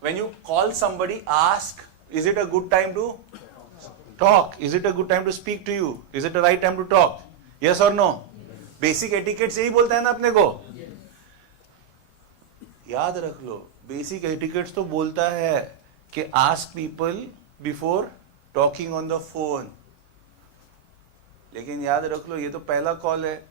when you call somebody, ask, is it a good time to talk? Is it a good time to speak to you? Is it the right time to talk? Yes or no? Basic etiquette से ही बोलता है ना अपने को. याद रख लो, basic etiquette तो बोलता है कि ask people before talking on the phone. लेकिन याद रख लो, ये तो पहला कॉल है,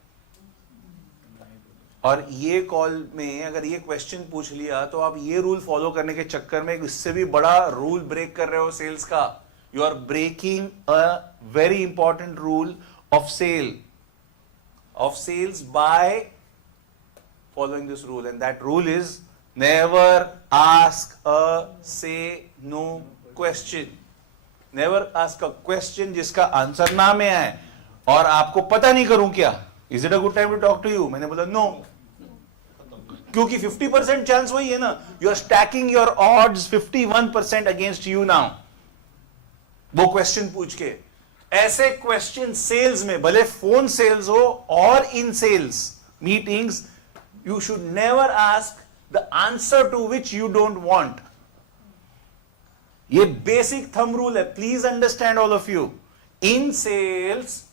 और ये कॉल में अगर ये क्वेश्चन पूछ लिया तो आप ये रूल फॉलो करने के चक्कर में इससे भी बड़ा रूल ब्रेक कर रहे हो सेल्स का. You are breaking a very important rule of sales by following this rule, and that rule is never ask a say no question. Never ask a question जिसका आंसर ना में आए और आपको पता नहीं करूं क्या. Is it a good time to talk to you? मैंने बोला नो, क्योंकि 50% चांस वही है ना. You are stacking your odds 51% against you now. वो क्वेश्चन पूछ के, ऐसे क्वेश्चन सेल्स में, भले फोन सेल्स हो और इन sales meetings, you should never ask the answer to which you don't want. ये बेसिक थंब रूल है, please understand all of you. In sales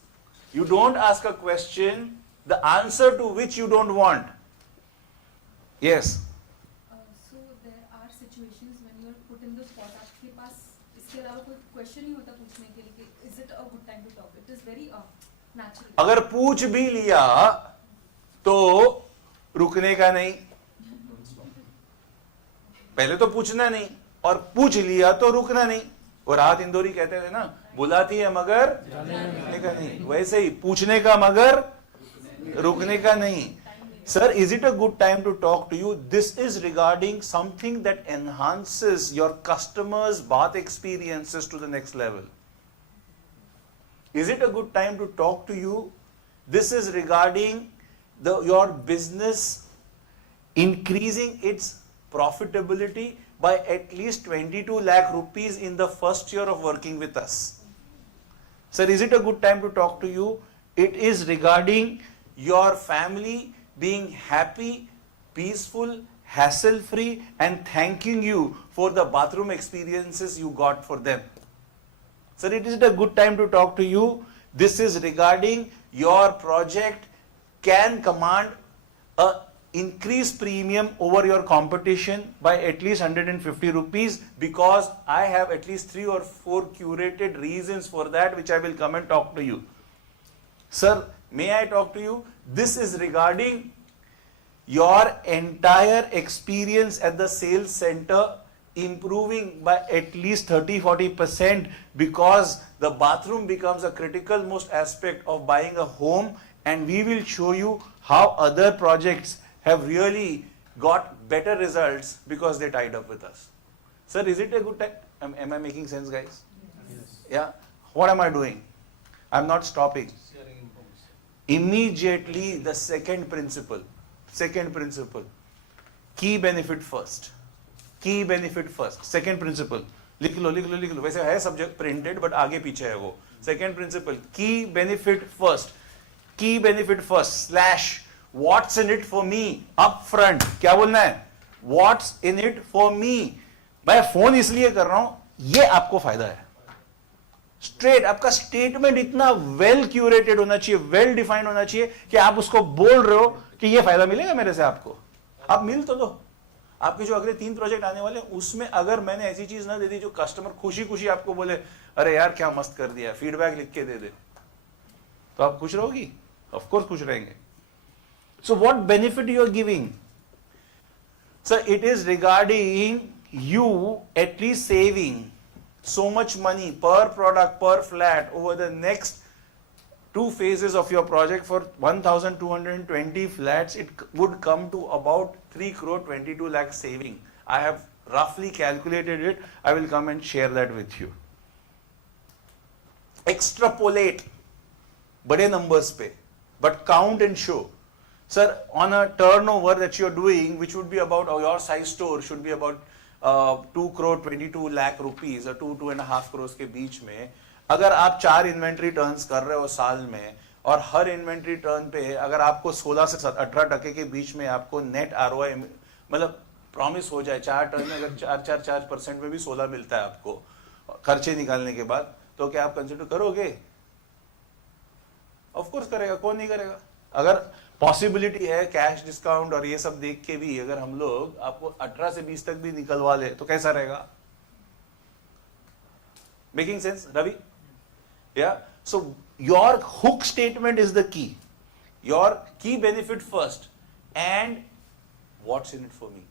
you don't ask a question the answer to which you don't want. Yes. So there are situations when you are put in the spot, आपके पास इसके अलावा कोई question नहीं होता पूछने के लिए कि is it a good time to talk. It is very natural. अगर पूछ भी लिया तो रुकने का नहीं. पहले तो पूछना नहीं, और पूछ लिया तो रुकना नहीं. और राहत इंदौरी कहते थे ना, बुलाती है मगर रुकने का नहीं. वैसे ही पूछने का मगर रुकने का नहीं. Sir, is it a good time to talk to you? This is regarding something that enhances your customers बात experiences to the next level. Is it a good time to talk to you? This is regarding your business increasing its profitability by at least 22 lakh rupees in the first year of working with us. Sir, is it a good time to talk to you? It is regarding your family being happy, peaceful, hassle-free, and thanking you for the bathroom experiences you got for them. Sir, it is a good time to talk to you. This is regarding your project can command a increase premium over your competition by at least 150 rupees, because I have at least 3 or 4 curated reasons for that, which I will come and talk to you. Sir, may I talk to you? This is regarding your entire experience at the sales center improving by at least 30-40%, because the bathroom becomes a critical most aspect of buying a home, and we will show you how other projects have really got better results because they tied up with us. Sir, is it a good time? Am I making sense, guys? Yes. Yeah. What am I doing? I'm not stopping. Immediately, the second principle. Key benefit first. Second principle. लिख लो. वैसे है subject printed, but आगे पीछे है वो. Second principal, की benefit first slash What's in it for me? Up front. क्या बोलना है? What's in it for me? मैं फोन इसलिए कर रहा हूं, ये आपको फायदा है. स्ट्रेट आपका स्टेटमेंट इतना वेल क्यूरेटेड होना चाहिए, वेल डिफाइंड होना चाहिए कि आप उसको बोल रहे हो कि ये फायदा मिलेगा मेरे से आपको. आप मिल तो दो. आपके जो अगले 3 प्रोजेक्ट आने वाले, उसमें अगर मैंने ऐसी चीज ना दे दी जो कस्टमर खुशी खुशी आपको बोले, अरे यार क्या मस्त कर दिया, फीडबैक लिख के दे दे, तो आप खुश रहोगी? ऑफकोर्स खुश रहेंगे. So what benefit you are giving? Sir, it is regarding you at least saving so much money per product, per flat over the next 2 phases of your project. For 1,220 flats, it would come to about 3 crore 22 lakh saving. I have roughly calculated it. I will come and share that with you. Extrapolate बड़े numbers पे, but count and show. Sir, on a turnover that you are doing, which would be about, or your size store should be about 2 crore 22 lakh rupees or 2.5 crores के बीच में, अगर आप 4 inventory turns कर रहे हो साल में, और हर इन्वेंट्री टर्न पे अगर आपको 16 से 18% के बीच में आपको नेट ROI, मतलब प्रॉमिस हो जाए 4 टर्म में अगर 4% में भी 16 मिलता है आपको खर्चे निकालने के बाद, तो क्या आप कंसिडर करोगे? ऑफ कोर्स करेगा, कौन नहीं करेगा? अगर पॉसिबिलिटी है कैश डिस्काउंट और ये सब देख के भी अगर हम लोग आपको 18 से 20 तक भी निकलवा ले तो कैसा रहेगा? Making sense Ravi? या so your hook statement is the key, your key benefit first and what's in it for me,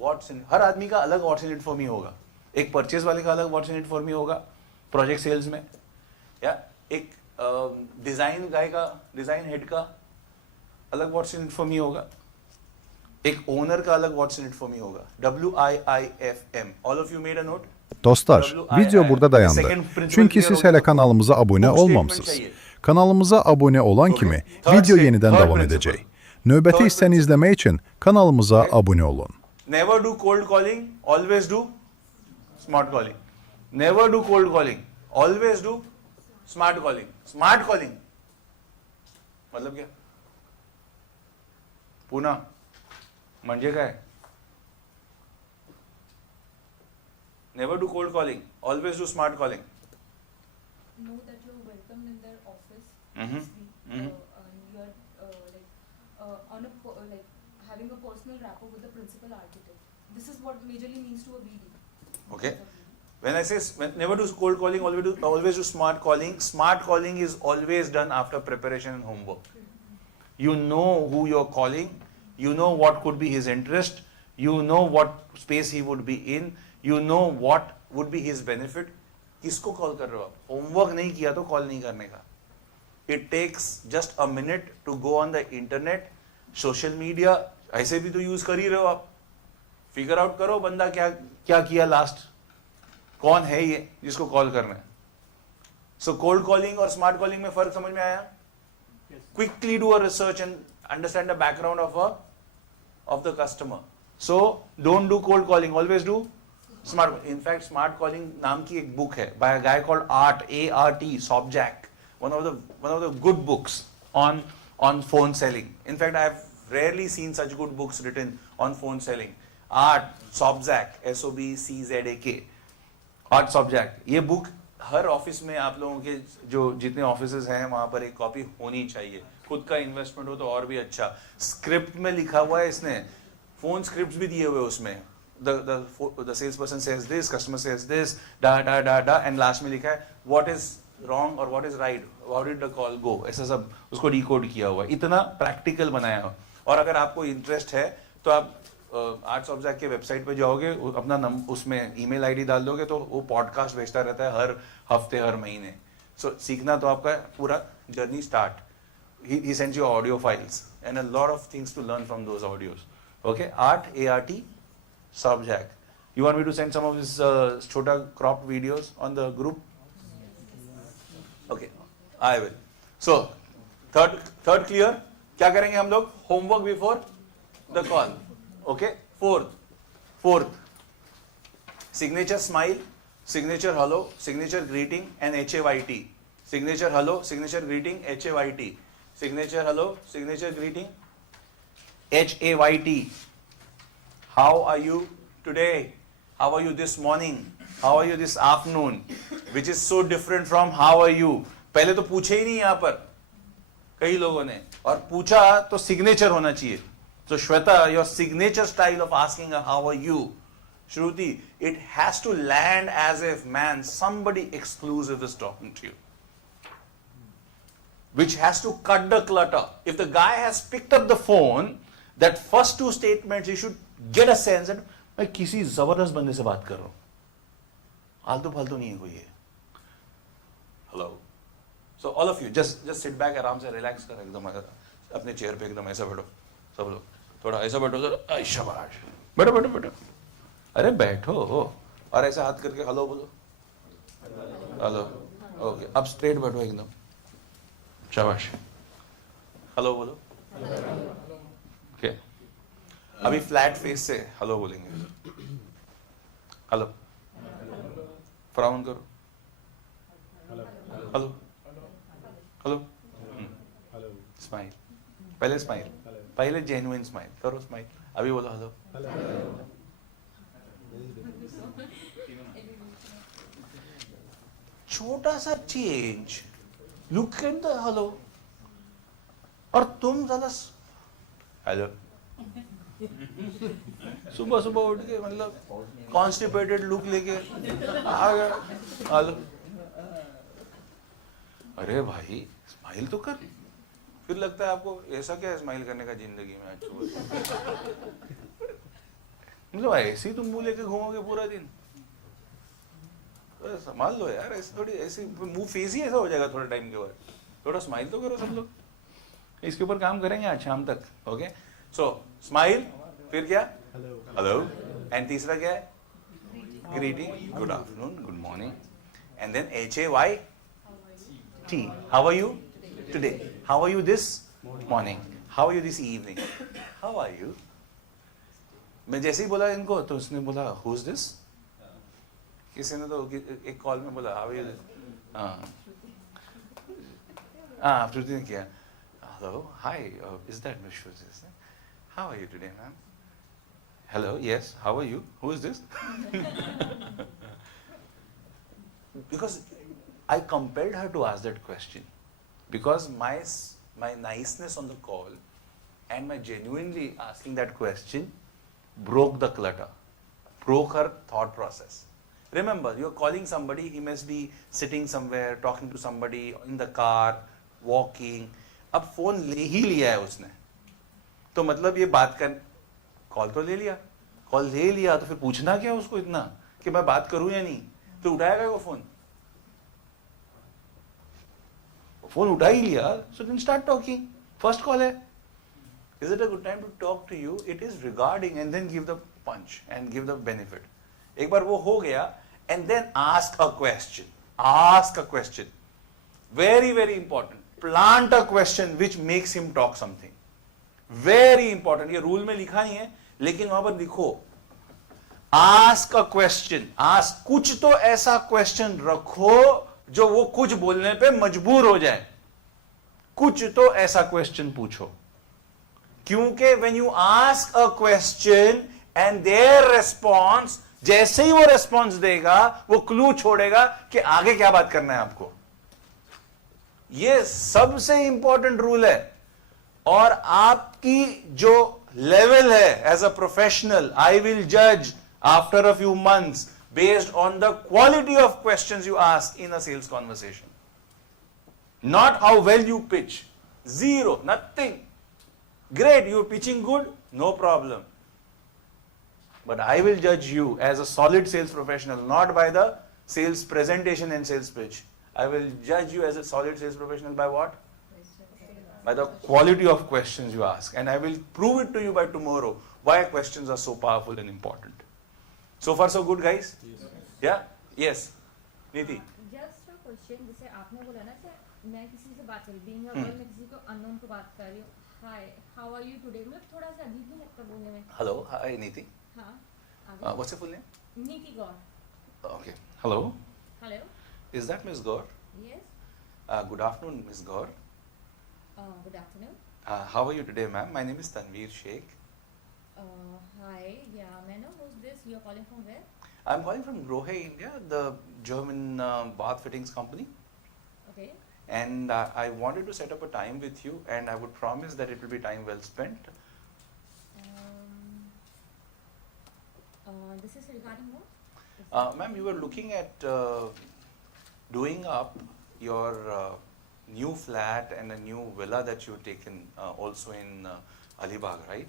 what's in, हर आदमी का अलग what's in it for me होगा। एक परचेज वाले का अलग what's in it for me होगा प्रोजेक्ट सेल्स में, या एक डिजाइन गाय का, डिजाइन हेड का अलग what's in it for me होगा, एक ओनर का अलग what's in it for me होगा। WIIFM, all of you made a note? Dostlar, video burada dayandı. Çünkü siz hele kanalımıza abone olmamışsınız. Kanalımıza abone olan kimi video yeniden devam edecek. Növbəti hissəni izləmək için kanalımıza abone olun. Never do cold calling, always do smart calling. Never do cold calling, always do smart calling. Smart calling मतलब क्या? पुन्हा म्हणजे काय? Never do cold calling, always do smart calling. Know that you're welcome in their office. Mhm. Speak, Mhm. and you're on like having a personal rapport with the principal architect. This is what majorly means to a BD. Okay. When I say never do cold calling, always do smart calling. Smart calling is always done after preparation and homework. You know who you're calling, you know what could be his interest, you know what space he would be in, you know what would be his benefit. किसको call कर रहे हो आप? Homework नहीं किया तो call नहीं करने का. It takes just a minute to go on the internet, social media, ऐसे भी तो यूज कर ही रहे हो आप. फिगर आउट करो बंदा क्या क्या किया लास्ट, कौन है ये जिसको कॉल करना है. सो कोल्ड कॉलिंग और स्मार्ट कॉलिंग में फर्क समझ में आया? Quickly do a research and understand the background of the customer. So don't do cold calling, always do smart. In fact, smart calling नाम की एक book है by a guy called Art, A-R-T, Sobczak. One of the good books on phone selling. In fact, I have rarely seen such good books written on phone selling. Art, Sobczak, S-O-B-C-Z-A-K. Art Sobczak. ये book हर office में आप लोगों के जो जितने offices हैं वहां पर एक कॉपी होनी चाहिए. खुद का इन्वेस्टमेंट हो तो और भी अच्छा. स्क्रिप्ट में लिखा हुआ है इसने, फोन स्क्रिप्ट भी दिए हुए उसमें. The salesperson says this, customer says this, da, and last में लिखा है what is wrong or what is right, how did the call go, ऐसा सब उसको डिकोड किया हुआ है. इतना प्रैक्टिकल बनाया हो. और अगर आपको इंटरेस्ट है तो आप आर्ट सॉब्जैक्ट के वेबसाइट पे जाओगे, अपना उसमें ईमेल आईडी डाल दोगे तो वो पॉडकास्ट भेजता रहता है हर हफ्ते हर महीने. सो सीखना तो आपका पूरा journey start. He sends you audio files and a lot of things to learn from those audios. Okay, Art, A-R-T, Sobczak. You want me to send some of these chota cropped videos on the group? Okay, I will. So, third clear. क्या करेंगे हम लोग? Homework before the call. Okay. Fourth. Signature smile, signature hello, signature greeting, and HAYT. Signature hello, signature greeting, HAYT. Signature hello, signature greeting, HAYT. How are you today? How are you this morning? How are you this afternoon? Which is so different from how are you. पहले तो पूछे ही नहीं यहाँ पर कई लोगों ने, और पूछा तो सिग्नेचर होना चाहिए. So Shweta, your signature style of asking her, how are you? Shruti, it has to land as if, man, somebody exclusive is talking to you. Which has to cut the clutter. If the guy has picked up the phone, that first two statements, he should get a sense that मैं किसी जबरदस्त बंदे से बात कर रहा हूँ, आलतू फालतू नहीं है कोई ये. Hello. So all of you, just sit back, आराम से रिलैक्स कर, एकदम अपने चेयर पे एकदम ऐसा बैठो. सब लोग थोड़ा ऐसा बैठो सर, शाबाश, बैठो. अरे बैठो और ऐसा हाथ करके हेलो बोलो. हेलो. ओके, अब स्ट्रेट बैठो एकदम. शाबाश. हेलो बोलो. ओके, अभी फ्लैट फेस से हेलो बोलेंगे. हेलो. फ्राउन करो. हेलो. हेलो. स्माइल. पहले स्माइल, पहले जेन्युइन स्माइल करो. स्माइल. अभी बोलो हेलो. छोटा सा change, look at the hello, और तुम जरा हेलो सुबह सुबह उठ के मतलब कॉन्स्टिपेटेड लुक लेके आ गया हेलो। अरे भाई स्माइल तो कर। फिर लगता है आपको ऐसा क्या है स्माइल करने का जिंदगी में, मतलब ऐसे ही तुम मुंह लेके घूमोगे पूरा दिन, तो संभाल लो यार, ऐसे थोड़ी, ऐसे मुंह फेस ही ऐसा हो जाएगा थोड़ा टाइम के बाद, थोड़ा स्माइल तो करो सब लोग। इसके ऊपर काम करेंगे आज शाम तक। ओके, सो स्माइल, फिर क्या हेलो, एंड तीसरा क्या है greeting, good afternoon, good morning, and then HAYT, how are you today, how are you this morning, how are you this evening, how are you। मैं जैसे ही बोला इनको तो उसने बोला who is this, किसी ने तो एक कॉल में बोला how are you, हाँ श्रुति ने किया hello hi is that Miss Shruti, how are you today ma'am, hello yes how are you, who is this because I compelled her to ask that question, because my niceness on the call and my genuinely asking that question broke the clutter, broke her thought process. Remember, you're calling somebody, he must be sitting somewhere, talking to somebody in the car, walking. अब phone ले ही लिया है उसने, तो मतलब ये बात कर, कॉल तो ले लिया, कॉल ले लिया तो फिर पूछना क्या उसको इतना कि मैं बात करूं या नहीं, तो उठाएगा वो फोन, फोन उठा ही लिया, so then start talking, first call है, is it a good time to talk to you, it is regarding, and then give the punch and give the benefit. एक बार वो हो गया, and then ask a question, very very important, plant a question which makes him talk something, very important, ये rule में लिखा नहीं है लेकिन वहां पर लिखो, ask a question, ask, कुछ तो ऐसा question रखो जो वो कुछ बोलने पे मजबूर हो जाए, कुछ तो ऐसा क्वेश्चन पूछो, क्योंकि when you ask a question and their response, जैसे ही वो रेस्पॉन्स देगा वो क्लू छोड़ेगा कि आगे क्या बात करना है आपको। ये सबसे इंपॉर्टेंट रूल है, और आपकी जो लेवल है as a professional, I will जज after a few months based on the quality of questions you ask in a sales conversation, not how well you pitch. Zero, nothing. Great, you're pitching good, no problem, but I will judge you as a solid sales professional not by the sales presentation and sales pitch. I will judge you as a solid sales professional by what? By the quality of questions you ask, and I will prove it to you by tomorrow why questions are so powerful and important. So far so good, guys? Yeah? Yes. Niti? Just a question, जैसे आपने बोला ना कि मैं किसी से बात कर रही हूँ, being a girl, मैं किसी को unknown को बात कर रही हूँ, hi, how are you today, मतलब थोड़ा सा अजीब नहीं लगता बोलने में? Hello, hi Niti. हाँ, आगे? What's your full name? Niti Gaur. Okay. Hello. Hello. Is that Miss Gaur? Yes. Good afternoon, Miss Gaur. Good afternoon. How are you today, ma'am? My name is Tanveer Sheikh. Hi, yeah, may I know who's this? You're calling from where? I'm calling from Grohe, India, the German bath fittings company. Okay. And I wanted to set up a time with you, and I would promise that it will be time well spent. This is regarding what? Ma'am, you were looking at doing up your new flat and a new villa that you've taken also in Alibag, right?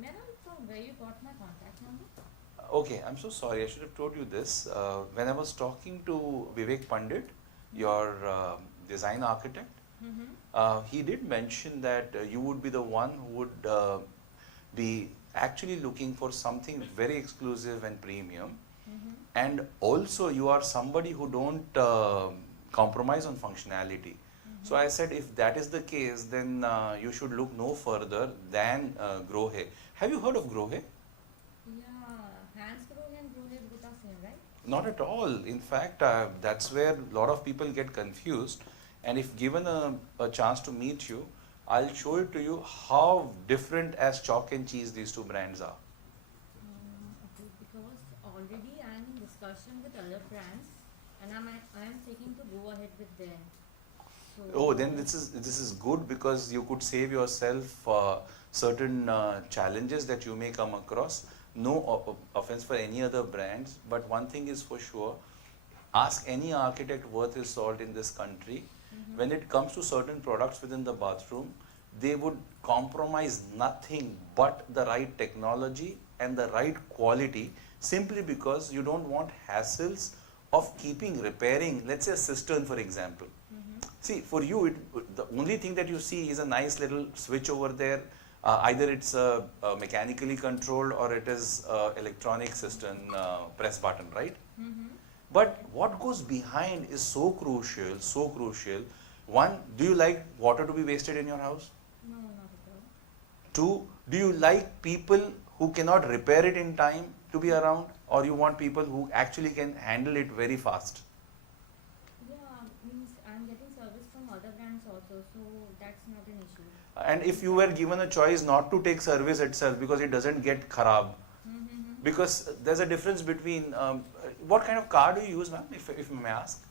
May I know from where you got my contact number? Okay, I'm so sorry. I should have told you this. When I was talking to Vivek Pandit, your design architect, he did mention that you would be the one who would be actually looking for something very exclusive and premium. And also you are somebody who don't compromise on functionality. So I said, if that is the case, then you should look no further than Grohe. Have you heard of Grohe? Yeah, Hans Grohe and Grohe both are same, right? Not at all. In fact, that's where a lot of people get confused. And if given a chance to meet you, I'll show it to you how different as chalk and cheese these two brands are. Okay, because already I'm in discussion with other brands and I am thinking to go ahead with them. So, Oh, then this is good because you could save yourself certain challenges that you may come across. No offense for any other brands, but one thing is for sure: ask any architect worth his salt in this country. When it comes to certain products within the bathroom, they would compromise nothing but the right technology and the right quality, simply because you don't want hassles of keeping repairing, let's say a cistern for example. See, for you, the only thing that you see is a nice little switch over there. Either it's mechanically controlled or it is electronic cistern press button, right? But what goes behind is so crucial, so crucial. One, do you like water to be wasted in your house? no, not at all. Two, do you like people who cannot repair it in time to be around, or you want people who actually can handle it very fast? Yeah, means I'm getting service from other brands also, so that's not an issue. And if you were given a choice not to take service itself because it doesn't get kharab, because there's a difference between, what kind of car do you use, ma'am, if I may ask?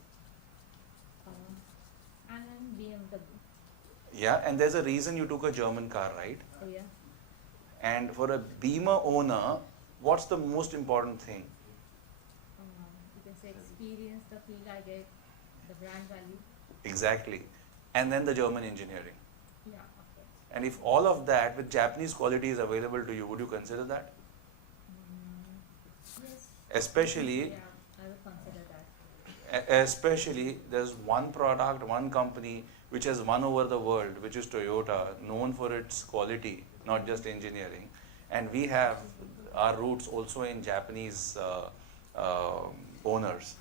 And then BMW. Yeah, and there's a reason you took a German car, right? Oh yeah. And for a Beamer owner, what's the most important thing? You can say experience, the feel I get, the brand value. Exactly. And then the German engineering. Yeah, of course. And if all of that with Japanese quality is available to you, would you consider that? Yes. Especially, Yeah, I will consider that. especially there's one product, one company which has won over the world, which is Toyota, known for its quality, not just engineering. And we have our roots also in Japanese owners.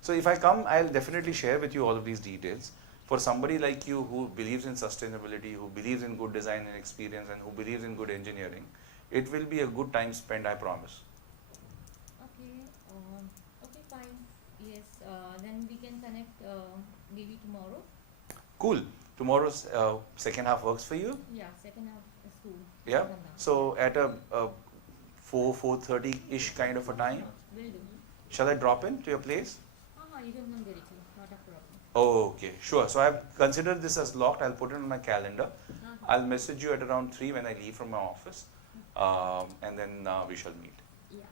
So if I come, I'll definitely share with you all of these details. For somebody like you who believes in sustainability, who believes in good design and experience, and who believes in good engineering, it will be a good time spent, I promise. Okay, okay, fine. Yes, then we can connect maybe tomorrow. Cool. Tomorrow's second half works for you? Yeah, second half is cool. Yeah. Second half. So at a 4:30-ish kind of a time, Will do. shall I drop in to your place? You can come directly, not a problem. Oh, okay, sure. So I've considered this as locked. I'll put it on my calendar. I'll message you at around 3 when I leave from my office, and then we shall meet. Yeah,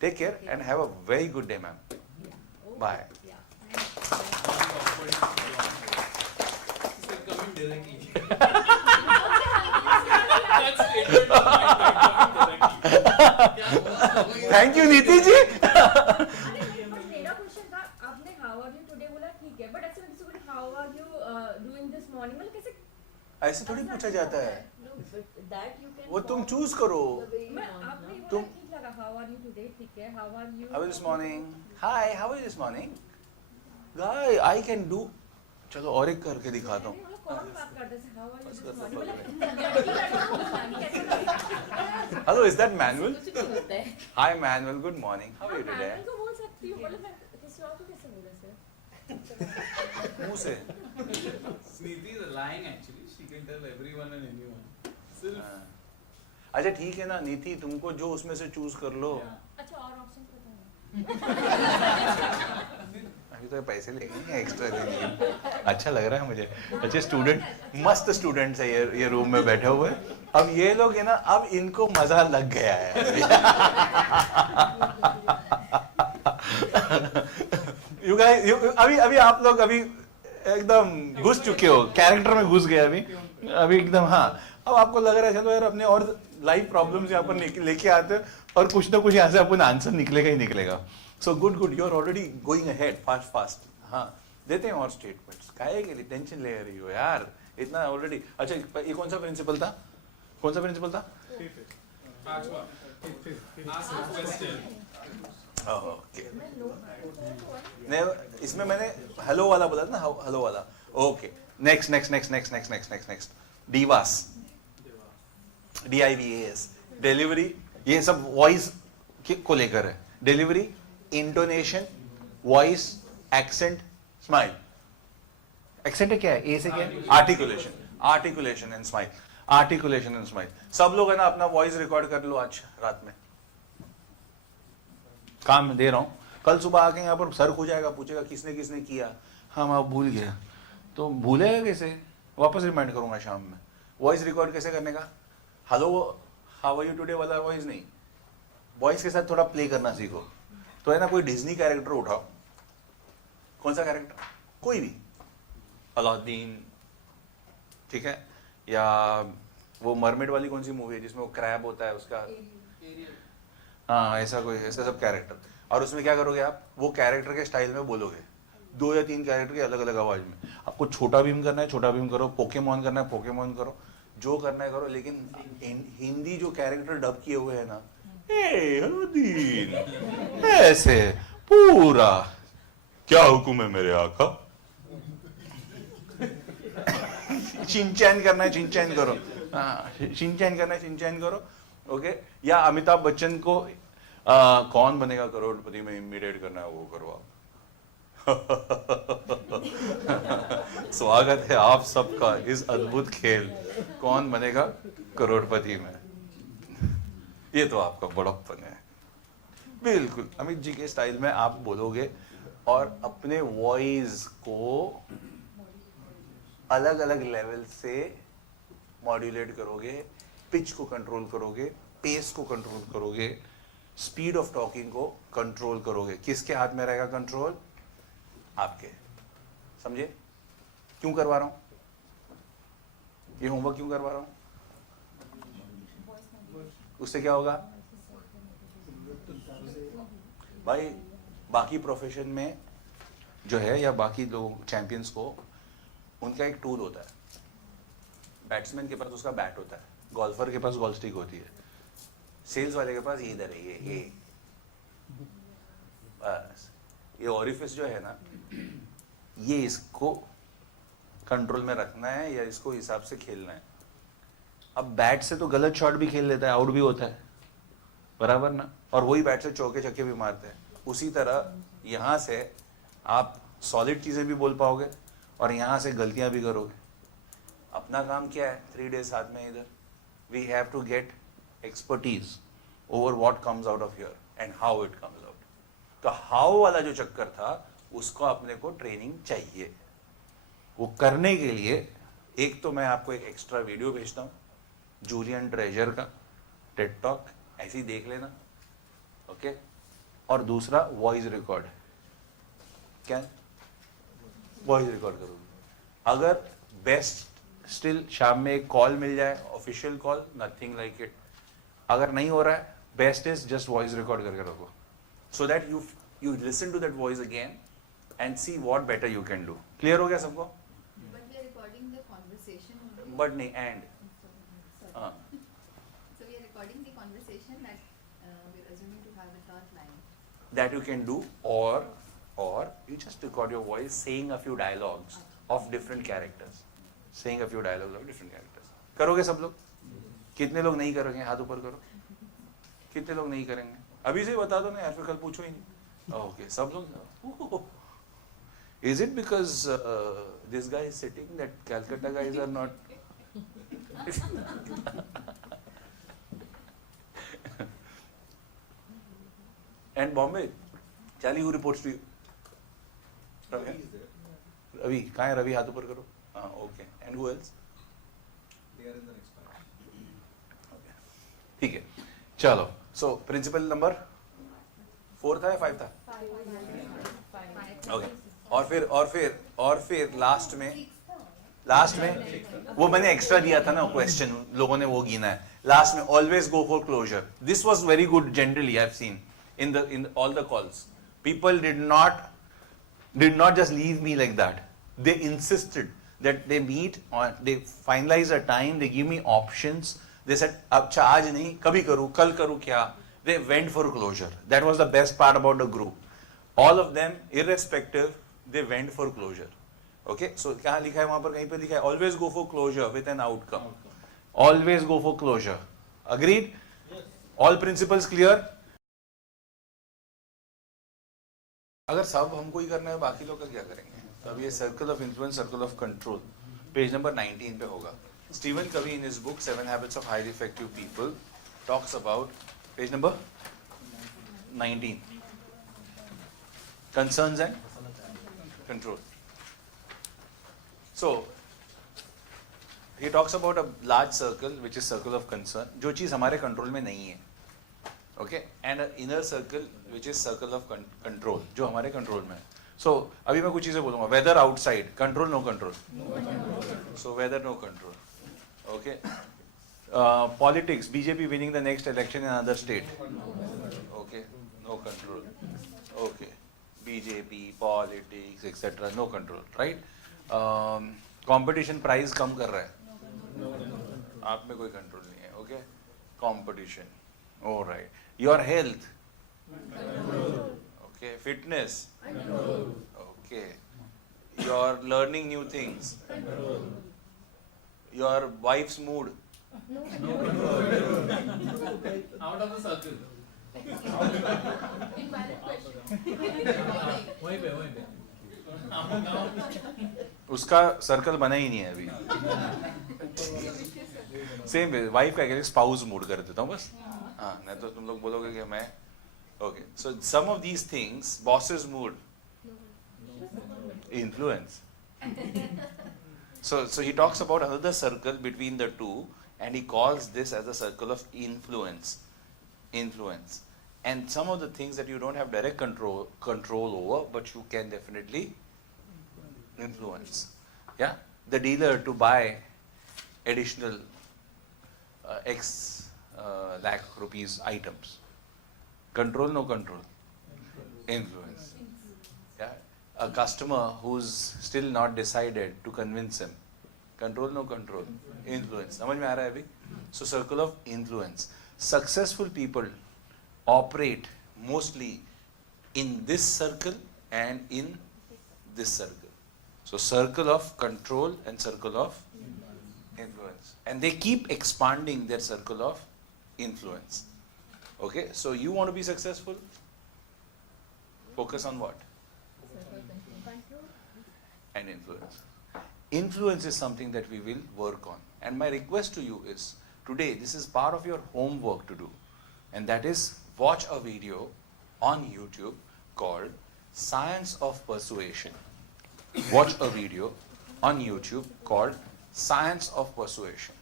Take care and have a very good day, ma'am. yeah. Okay. Bye. Yeah, thanks. Coming directly. That statement of mine coming directly. Thank you, Niti ji. मेरा question था आपने how are you today बोला ठीक है but ऐसे में किसी को how are you doing this morning मतलब कैसे ऐसे थोड़ी पूछा जाता है, that you can वो तुम चूज करो. मैं आपने बोला तुम- ठीक लगा हाउ आर यू टुडे ठीक है how are you How are you this morning? Hi, how are you this morning? Guy, I can do. चलो और एक करके दिखाता हूँ. कौन बात करते थे हाउ आर यू बस दिस कर, मॉर्निंग मतलब Hello, is that Manuel? कुछ नहीं होता है Hi, Manuel. Good morning. How are you today? Manual को बोल सकती हूँ मतलब मैं किसी और को कैसे बोले सर मुंह से. Sniti is lying actually. She can tell everyone and anyone. Still, हाँ. अच्छा ठीक है ना नीति, तुमको जो उसमें से चूज कर लो. अच्छा और ऑप्शन बताओ अभी तो पैसे लेंगे एक्स्ट्रा देंगे. अच्छा लग रहा है मुझे. अच्छे स्टूडेंट, मस्त स्टूडेंट्स है ये रूम में बैठे हुए. अब ये लोग है ना, अब इनको मजा लग गया है. You guys, अभी आप लोग अभी एकदम घुस चुके हो, कैरेक्टर में घुस गए अभी एकदम. हाँ, अब आपको लग रहा है चलो यार अपने और लाइफ प्रॉब्लम्स यहाँ पर लेके आते हैं और कुछ ना कुछ यहाँ से अपन आंसर निकलेगा ही निकलेगा. So good good, you are already going ahead fast fast. हाँ, देते हैं और स्टेटमेंट्स. काहे के लिए टेंशन ले रही हो यार, इतना ऑलरेडी. अच्छा ये कौन सा प्रिंसिपल था, कौन सा प्रिंसिपल था? ask a question. ओके, नहीं इसमें मैंने हेलो वाला बोला था ना, हेलो वाला. Okay, next next next next next next next next DIVAS, DIVAS, delivery. ये सब वॉइस को लेकर है. Delivery, intonation, voice, accent, smile. Accent है क्या है, ए से क्या है? Articulation. Articulation and smile. Articulation and smile. सब लोग है ना अपना वॉइस रिकॉर्ड कर लो आज रात में. काम दे रहा हूं. कल सुबह आके यहाँ पर सर खो जाएगा, पूछेगा किसने किसने किया, हाँ मैं भूल गया, तो भूलेगा कैसे, वापस रिमाइंड करूंगा शाम में। वॉइस रिकॉर्ड कैसे करने का, hello how are you today वाला वॉइस नहीं, वॉइस के साथ थोड़ा प्ले करना सीखो। तो है ना, कोई डिज्नी कैरेक्टर उठाओ, कौन सा कैरेक्टर, कोई भी, अलादीन, ठीक है, या वो मरमेड वाली कौन सी मूवी है जिसमें वो क्रैब होता है उसका, हाँ ऐसा कोई, ऐसा सब कैरेक्टर, और उसमें क्या करोगे आप, वो कैरेक्टर के स्टाइल में बोलोगे, 2 या 3 कैरेक्टर की अलग अलग आवाज में। आपको छोटा भीम करना है छोटा भीम करो, पोकेमॉन करना है पोकेमॉन करो, जो करना है करो, लेकिन हिंदी जो कैरेक्टर डब किए हुए हैं ना, ए अलादीन ऐसे पूरा, क्या हुक्म है मेरे आका, शिनचैन करना है शिनचैन करो, हाँ शिनचैन करना है शिनचैन करो, ओके। या अमिताभ बच्चन को कौन बनेगा करोड़पति में इमिटेट करना है वो करो आप। स्वागत है आप सबका इस अद्भुत खेल कौन बनेगा करोड़पति में। ये तो आपका बड़प्पन है, बिल्कुल अमित जी के स्टाइल में आप बोलोगे और अपने वॉइस को अलग अलग लेवल से मॉड्यूलेट करोगे, पिच को कंट्रोल करोगे, पेस को कंट्रोल करोगे, स्पीड ऑफ टॉकिंग को कंट्रोल करोगे। किसके हाथ में रहेगा कंट्रोल, आपके। समझे क्यों करवा रहा हूं ये होमवर्क, क्यों करवा रहा हूं, उससे क्या होगा भाई, बाकी प्रोफेशन में जो है या बाकी लोग चैंपियंस को, उनका एक टूल होता है, बैट्समैन के पास उसका बैट होता है, गोल्फर के पास गोल्फ स्टिक होती है, सेल्स वाले के पास ये इधर है, ये बस ये ओरिफिस जो है ना, ये इसको कंट्रोल में रखना है या इसको हिसाब से खेलना है। अब बैट से तो गलत शॉट भी खेल लेता है, आउट भी होता है, बराबर ना, और वही बैट से चौके छक्के भी मारते हैं। उसी तरह यहां से आप सॉलिड चीजें भी बोल पाओगे और यहां से गलतियां भी करोगे। अपना काम क्या है, 3 डेज साथ में इधर, we have to get expertise over what comes out of here and how it comes out. तो हाउ वाला जो चक्कर था उसको अपने को ट्रेनिंग चाहिए। वो करने के लिए एक तो मैं आपको एक एक्स्ट्रा वीडियो भेजता हूँ, जूलियन ट्रेजर का टेड टॉक, ऐसे ही देख लेना, ओके। और दूसरा वॉइस रिकॉर्ड, क्या वॉइस रिकॉर्ड करोगे। अगर बेस्ट स्टिल शाम में एक कॉल मिल जाए, official call, nothing like it. अगर नहीं हो रहा है, best is just voice record करके रखो, so that you listen to that voice again and see what better you can do. Clear हो गया सबको? But we are recording the conversation only. But नहीं and So we are recording the conversation that we are assuming to have it online. that you can do, or you just record your voice saying a few dialogues of different characters, saying a few dialogues of different characters. करोगे सब लोग? कितने लोग नहीं करेंगे, हाथ ऊपर करो। कितने लोग नहीं करेंगे? अभी से बता दो ना यार, फिर कल पूछो ही नहीं। ओके, सब लोग। Is it because this guy is sitting that Calcutta guys are not? And Bombay, Charlie, who reports to you? Ravi. Ravi, कहाँ है रवि? हाथ ऊपर करो। हाँ, okay. And who else? They are in the next part. Okay. ठीक है, चलो। So principal number 4 था या 5 था? Okay. और फिर लास्ट में वो मैंने एक्स्ट्रा दिया था ना क्वेश्चन, लोगों ने वो गिना है। लास्ट में always go for closure. This was very good generally, I have seen in all the calls. People did not just leave me like that. They insisted that they meet or they finalize a time, they give me options. They said, अच्छा आज नहीं, कभी करूँ, कल करूँ क्या? They went for closure. That was the best part about the group. All of them, irrespective, they went for closure. Okay, so क्या लिखा है वहां पर, कहीं पे लिखा है always go for closure with an outcome. Always go for closure. Agreed? Yes. All principles clear? अगर सब हमको ही करना है, बाकी लोग का क्या करेंगे? तो अब ये circle of influence, circle of control page number 19 पे होगा। स्टीवन कवी in his book 7 habits of highly effective people talks about, page number 19, concerns and control. So he talks about a large circle which is circle of concern, जो चीज हमारे control में नहीं है, okay, and an inner circle which is circle of control, जो हमारे control में है. So अभी मैं कुछ चीजें बोलूँगा. Weather outside, control no control. So weather no control, okay. Politics, BJP winning the next election in another state, okay, no control, okay. BJP, politics, etc. no control, right. Competition price कम कर रहा है, आप में कोई control नहीं है, okay. Competition, all right. Your health, okay. Fitness, okay. You're learning new things, your wife's mood, Out of the circle. Invalid question. वहीं पे. उसका सर्कल बना ही नहीं है अभी. सेम वाइफ का स्पाउस मूड कर देता हूँ बस. हाँ, नहीं तो तुम लोग बोलोगे कि मैं, okay. So some of these things, bosses mood, influence. So he talks about another circle between the two, and he calls this as a circle of influence. And some of the things that you don't have direct control over, but you can definitely influence. Yeah, the dealer to buy additional X lakh rupees items. Control, no control. Influence. Yeah, a customer who's still not decided, to convince him. Control, no control. Influence. समझ में आ रहा है अभी? So circle of influence. Successful people operate mostly in this circle and in this circle. So circle of control and circle of influence. And they keep expanding their circle of influence. Okay, so you want to be successful? Focus on what? And influence. Influence is something that we will work on. And my request to you is, today this is part of your homework to do. And that is, watch a video on YouTube called Science of Persuasion. Watch a video on YouTube called Science of Persuasion.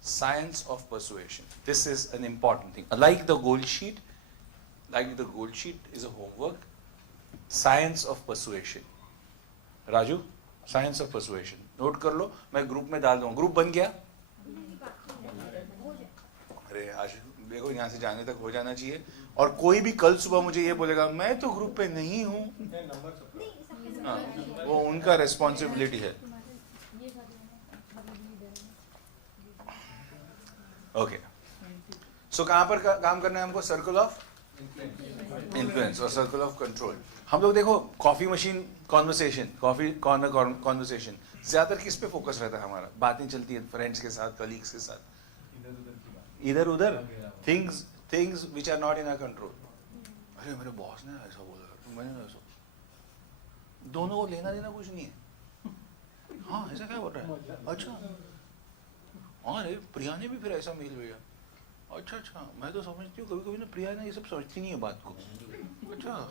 Science of Persuasion. This is an important thing. Like the goal sheet is a homework. Science of Persuasion. Raju, Science of Persuasion. Note कर लो, मैं group में डाल दूंगा. Group बन गया? अरे आज देखो, यहाँ से जाने तक हो जाना चाहिए. और कोई भी कल सुबह मुझे ये बोलेगा मैं तो ग्रुप पे नहीं हूँ, हाँ, वो उनका रेस्पॉन्सिबिलिटी है. ओके, सो कहाँ पर काम करना है हमको? सर्कल ऑफ इन्फ्लुएंस और सर्कल ऑफ कंट्रोल. हम लोग देखो, coffee machine conversation, coffee corner conversation, ज्यादातर किस पे फोकस रहता है हमारा? बातें चलती है फ्रेंड्स के साथ, कलीग्स के साथ, इधर उधर, things which are not in our control. अरे मेरे बॉस ने ऐसा बोला, मैंने ऐसा, दोनों को लेना देना कुछ नहीं है. हाँ, ऐसा क्या बोल रहा है? अच्छा, हाँ रे, प्रिया ने भी फिर ऐसा मेल भेजा. अच्छा, मैं तो समझती हूँ कभी कभी ना प्रिया ने ये सब समझती नहीं है बात को. अच्छा,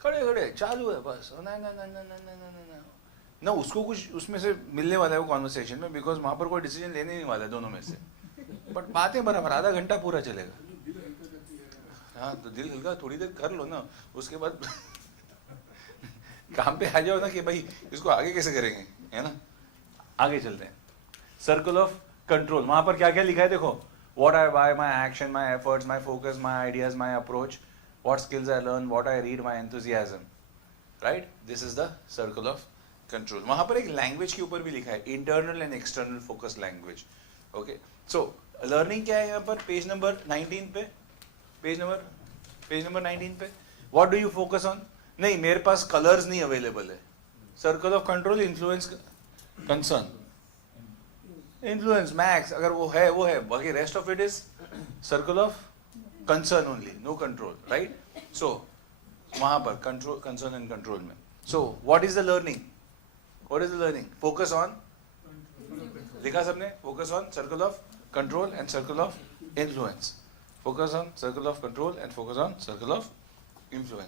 खड़े चालू है बस. ना उसको कुछ उसमें से मिलने वाला है वो कॉन्वर्सेशन में, बिकॉज वहां पर कोई डिसीजन लेने नहीं वाला है दोनों में से. बट बातें बराबर, आधा घंटा पूरा चलेगा. हाँ, तो दिल हल्का थोड़ी देर कर लो ना, उसके बाद काम पे आ जाओ ना कि भाई इसको आगे कैसे करेंगे, है ना. आगे चलते हैं. सर्कल ऑफ कंट्रोल, वहां पर क्या क्या लिखा है देखो. What I buy, my action, my efforts, my focus, my ideas, my approach, what skills I learn, what I read, my enthusiasm. Right, this is the circle of control. वहां पर एक लैंग्वेज के ऊपर भी लिखा है, internal and external focus language. Okay, so learning क्या है यहाँ पर? पेज नंबर 19 पे, पेज नंबर 19 पे. What do you focus on? नहीं, मेरे पास कलर्स नहीं अवेलेबल है. Circle of control, influence, concern, influence, max, अगर वो है, बाकी rest of it is circle of concern only, no control. Right, so वहां पर कंट्रोल, कंसर्न एंड कंट्रोल में. So what is the learning? Focus on, लिखा सबने? Focus on circle of control and circle of influence. Focus on circle of control and focus on circle of influence.